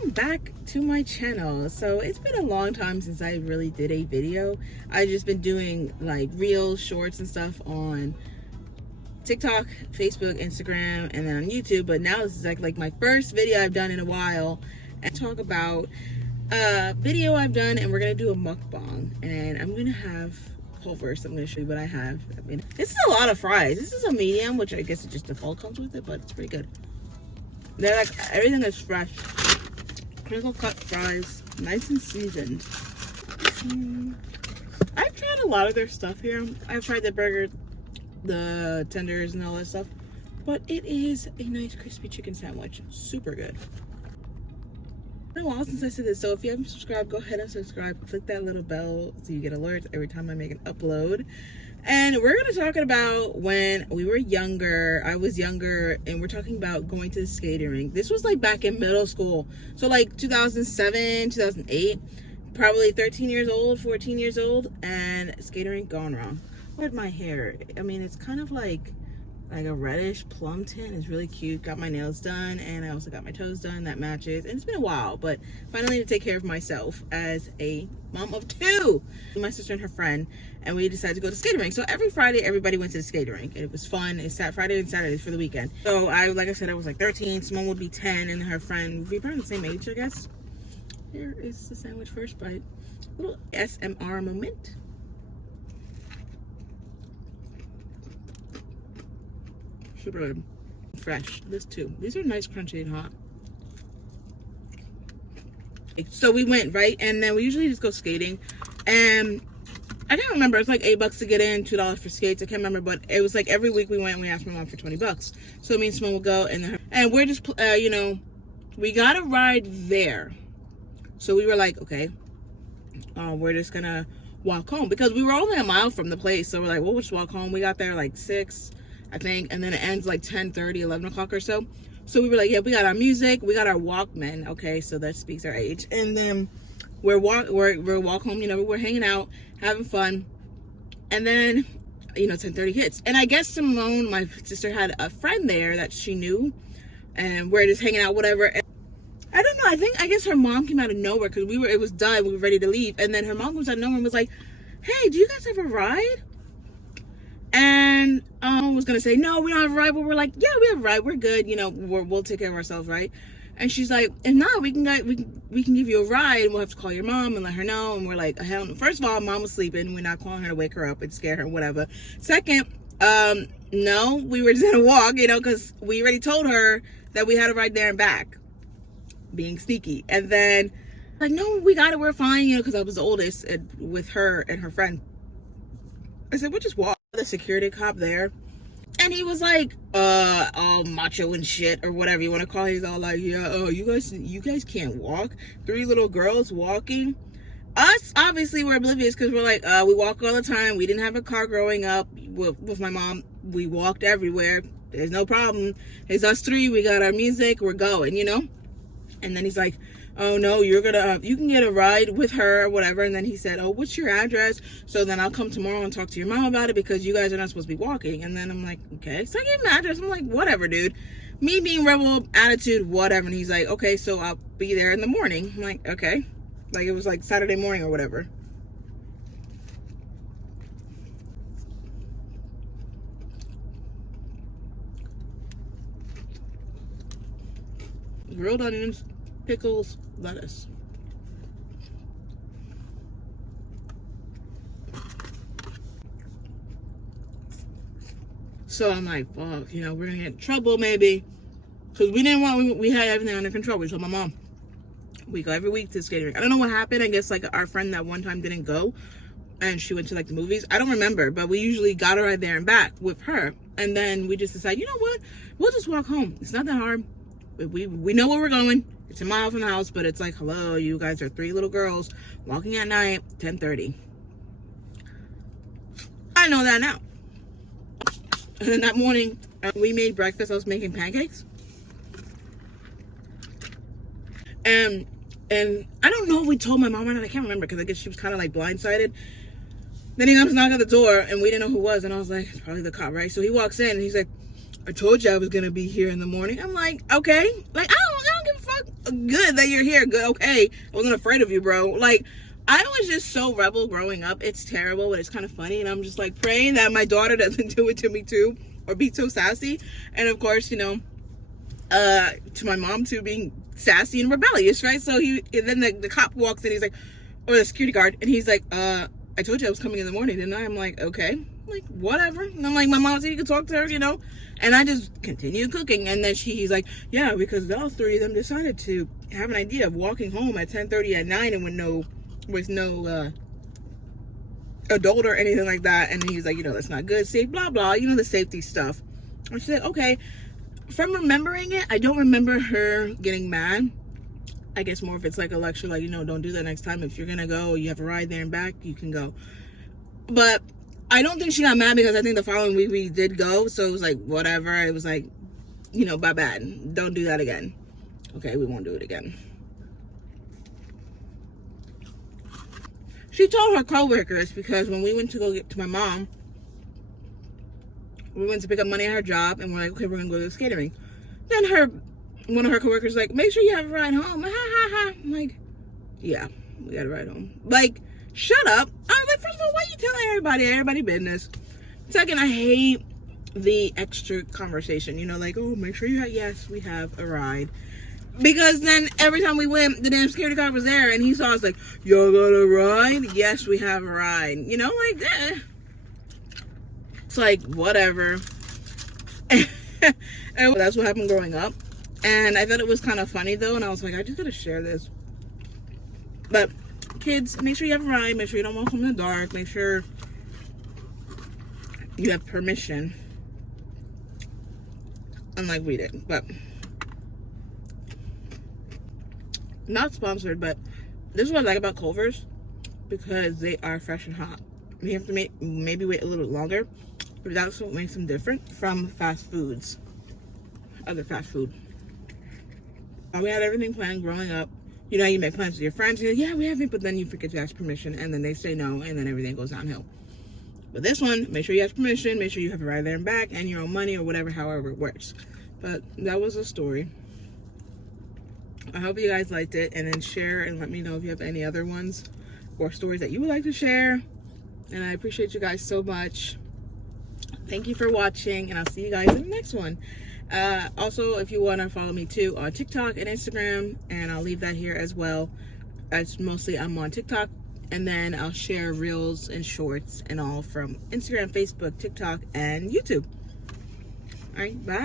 welcome back to my channel. So it's been a long time since I really did a video. I've just been doing like reels, shorts and stuff on TikTok, Facebook, Instagram, and then on YouTube, but now this is like my first video I've done in a while, and talk about a video I've done, and we're gonna do a mukbang, and I'm gonna have Culver's. I'm gonna show you what I have. I mean, this is a lot of fries. This is a medium, which I guess it just default comes with it, but it's pretty good. They're like, everything is fresh. Crinkle cut fries, nice and seasoned. I've tried a lot of their stuff here. I've tried the burger, the tenders and all that stuff, but it is a nice crispy chicken sandwich. Super good. It's been a while since I said this, so if you haven't subscribed, go ahead and subscribe. Click that little bell so you get alerts every time I make an upload. And we're going to talk about when we were younger. I was younger, and we're talking about going to the skating rink. This was like back in middle school, so like 2007, 2008, probably 13 years old, 14 years old, and skating rink gone wrong. With my hair, I mean, it's kind of like a reddish plum tint. It's really cute. Got my nails done, and I also got my toes done. That matches. And it's been a while, but finally to take care of myself as a mom of two. My sister and her friend, and we decided to go to the skating rink. So every Friday, everybody went to the skating rink, and it was fun. It's Friday and Saturday for the weekend. So like I said, I was like 13. Simone would be 10, and her friend would be probably the same age, I guess. Here is the sandwich first bite. Little SMR moment. Super good. Fresh. This too. These are nice, crunchy, and hot. So we went, right? And then we usually just go skating. And I can't remember. It's like $8 to get in, $2 for skates. I can't remember. But it was like every week we went and we asked my mom for $20. So me and Simone would go. And we're just, you know, we got a ride there. So we were like, okay, we're just going to walk home. Because we were only a mile from the place. So we're like, well, we'll just walk home. We got there like 6, I think, and then it ends like 10:30, 11 o'clock or so. So we were like, yeah, we got our music, we got our Walkman, okay, so that speaks our age. And then we're walk home, you know, we're hanging out, having fun, and then, you know, 10:30 hits. And I guess Simone, my sister, had a friend there that she knew, and we're just hanging out, whatever. And I don't know, I guess her mom came out of nowhere, because it was done, we were ready to leave, and then her mom comes out of nowhere and was like, hey, do you guys have a ride? And was gonna say, no, we don't have a ride, but we're like, yeah, we have a ride, we're good, you know, we'll take care of ourselves, right? And she's like, if not, we can give you a ride, and we'll have to call your mom and let her know. And we're like, hell no. First of all, mom was sleeping, we're not calling her to wake her up and scare her, whatever. Second, no, we were just gonna walk, you know, because we already told her that we had a ride there and back, being sneaky. And then like, no, we got it, we're fine, you know, because I was the oldest, and with her and her friend. I said, we'll just walk. The security cop there, and he was like all macho and shit, or whatever you want to call it. He's all like, yeah, oh, you guys can't walk. 3 little girls walking. Us, obviously, we're oblivious, because we're like, we walk all the time. We didn't have a car growing up with my mom. We walked everywhere. There's no problem. It's us 3. We got our music, we're going, you know. And then he's like, oh no, you can get a ride with her or whatever. And then he said, oh, what's your address? So then I'll come tomorrow and talk to your mom about it, because you guys are not supposed to be walking. And then I'm like, okay. So I gave him the address. I'm like, whatever, dude. Me being rebel attitude, whatever. And he's like, okay, so I'll be there in the morning. I'm like, okay. Like it was like Saturday morning or whatever. Grilled onions, pickles, lettuce. So I'm like, fuck, you know, we're gonna get in trouble maybe, because we had everything under control. We told my mom we go every week to the skating rink. I don't know what happened. I guess like our friend that one time didn't go, and she went to like the movies. I don't remember, but we usually got a ride there and back with her. And then we just decided, you know what, we'll just walk home. It's not that hard. We know where we're going. It's a mile from the house, but it's like, hello, you guys are 3 little girls walking at night, 10:30. I know that now. And then that morning, we made breakfast. I was making pancakes. And I don't know if we told my mom or not. I can't remember, because I guess she was kind of like blindsided. Then he comes knocking at the door, and we didn't know who it was. And I was like, it's probably the cop, right? So he walks in, and he's like, I told you I was gonna be here in the morning. I'm like, okay. Like, I don't give a fuck. good that you're here. Good, okay. I wasn't afraid of you, bro. Like, I was just so rebel growing up. It's terrible, but it's kind of funny. And I'm just like praying that my daughter doesn't do it to me too, or be so sassy. And of course, you know, to my mom too, being sassy and rebellious, right? So then the cop walks in, he's like, or the security guard, and he's like, I told you I was coming in the morning, didn't I? I'm like, okay, like, whatever. And I'm like, my mom said you could talk to her, you know? And I just continued cooking. And then he's like, yeah, because all three of them decided to have an idea of walking home at 10:30 at night and with no adult or anything like that. And he's like, you know, that's not good, safe, blah, blah, you know, the safety stuff. And she said, okay. From remembering it, I don't remember her getting mad. I guess more if it's like a lecture, like, you know, don't do that next time. If you're gonna go, you have a ride there and back, you can go. But I don't think she got mad, because I think the following week we did go, so it was like, whatever. It was like, you know, bad. Don't do that again. Okay, we won't do it again. She told her coworkers, because when we went to go get to my mom, we went to pick up money at her job, and we're like, okay, we're gonna go to the skating rink. Then one of her coworkers like, make sure you have a ride home. Ha ha ha. I'm like, yeah, we got a ride home. Like, shut up. I was like, first of all, why are you telling everybody business? Second, I hate the extra conversation, you know, like, oh, make sure you have, yes, we have a ride. Because then every time we went, the damn security guard was there, and he saw us like, y'all got a ride? Yes, we have a ride. You know, like, it's like, whatever. And that's what happened growing up. And I thought it was kind of funny, though, and I was like, I just gotta share this. But kids, make sure you have a ride, make sure you don't walk home in the dark, make sure you have permission, unlike we did. But not sponsored, but this is what I like about Culver's, because they are fresh and hot. We have to maybe wait a little longer, but that's what makes them different from fast foods, other fast food. We had everything planned growing up. You know, you make plans with your friends, you're like, yeah, we have it, but then you forget to ask permission, and then they say no, and then everything goes downhill. But this one, make sure you ask permission, make sure you have a ride there and back, and your own money, or whatever, however it works. But that was a story. I hope you guys liked it, and then share and let me know if you have any other ones or stories that you would like to share. And I appreciate you guys so much. Thank you for watching, and I'll see you guys in the next one. Also, if you want to follow me too on TikTok and Instagram, and I'll leave that here as well. As mostly I'm on TikTok, and then I'll share reels and shorts and all from Instagram, Facebook, TikTok, and YouTube. All right, bye.